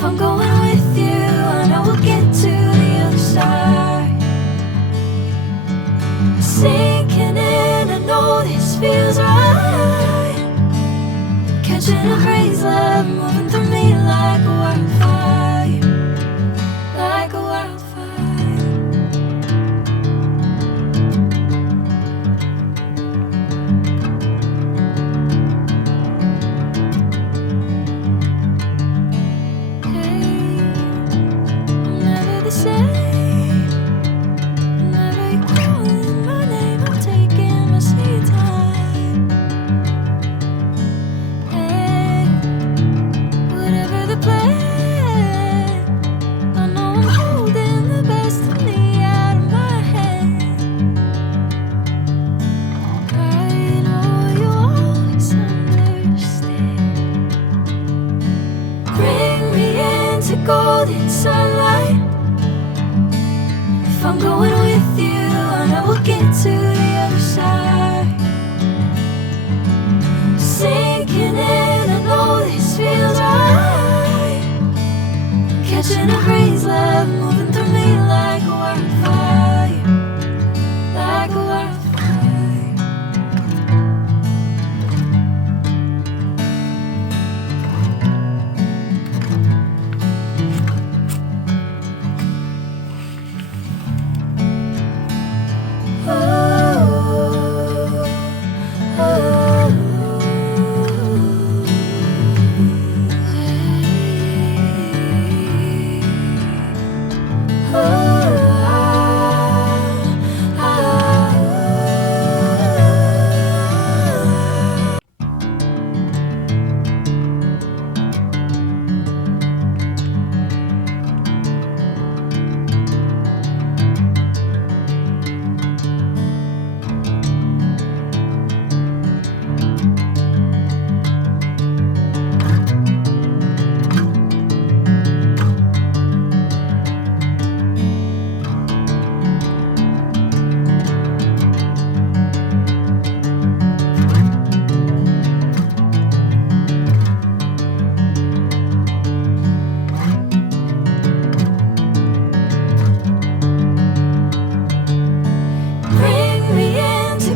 If I'm going with you, I know we'll get to the other side. Sinking in, I know this feels right. Catching a crazy love, moving through me like a wildfire, like a wildfire. Golden sunlight. If I'm going with you, I know we'll get to the other side. Sinking in, I know this feels right. Catching a crazy love, moving through me like a wildfire, like a wildfire.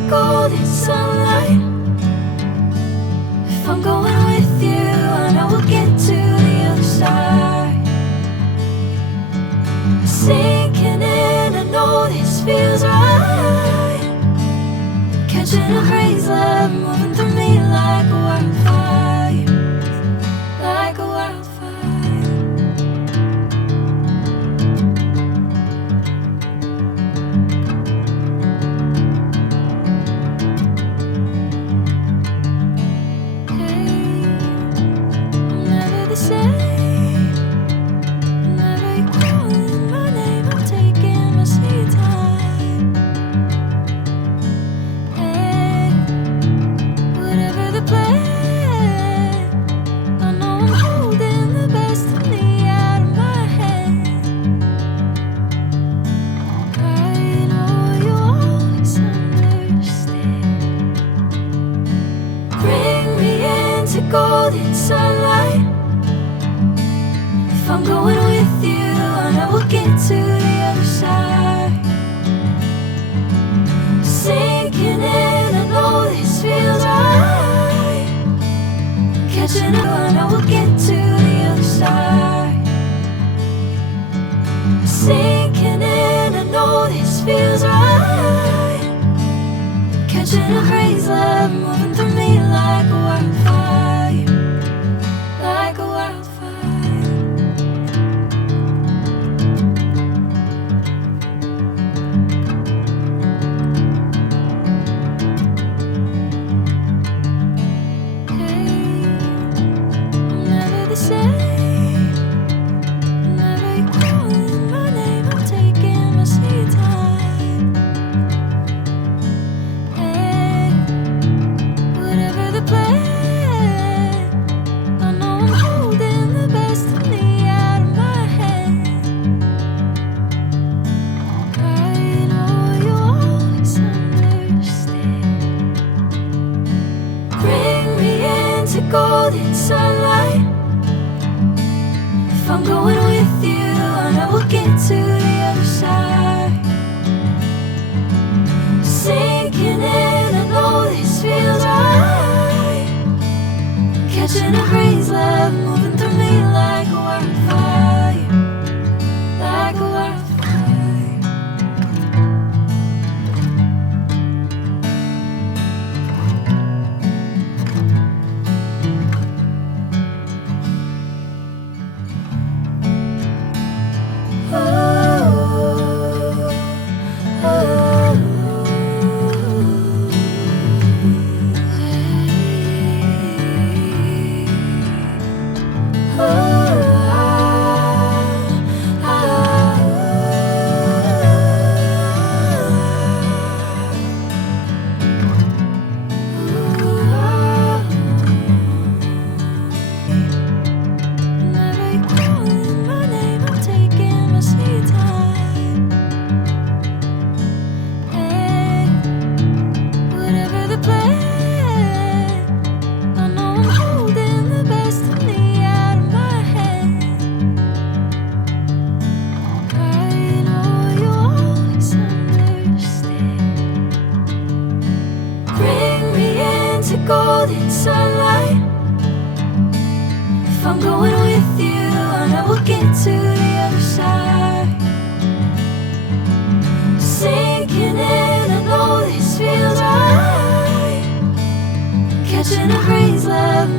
Golden sunlight. If I'm going with you, I know we'll get to the other side. Sinking in, I know this feels right. Catching a crazy love, moving through me like a wildfire, like a wildfire. Golden sunlight. If I'm going with you, I know we'll get to the other side. Sinking in, I know this feels right. Catching up, I know we'll get to the other side. Sinking in, I know this feels right. Catching a crazy love, moving through me like a wildfire, like a wildfire. I'm never the same. Whenever you're calling my name, I'm taking my sweet time. Whatever the plan, I know I'm holding the best of me out of my hand. I know you always understand. Bring me into golden sunlight. I'm going with you, I know we'll get to the other side. Sinking in, I know this feels right. Catching a breeze, love moving through me like a wildfire, like a wildfire. Golden sunlight. If I'm going with you, I know we'll get to the other side. Sinking in, I know this feels right. Catching a breeze, love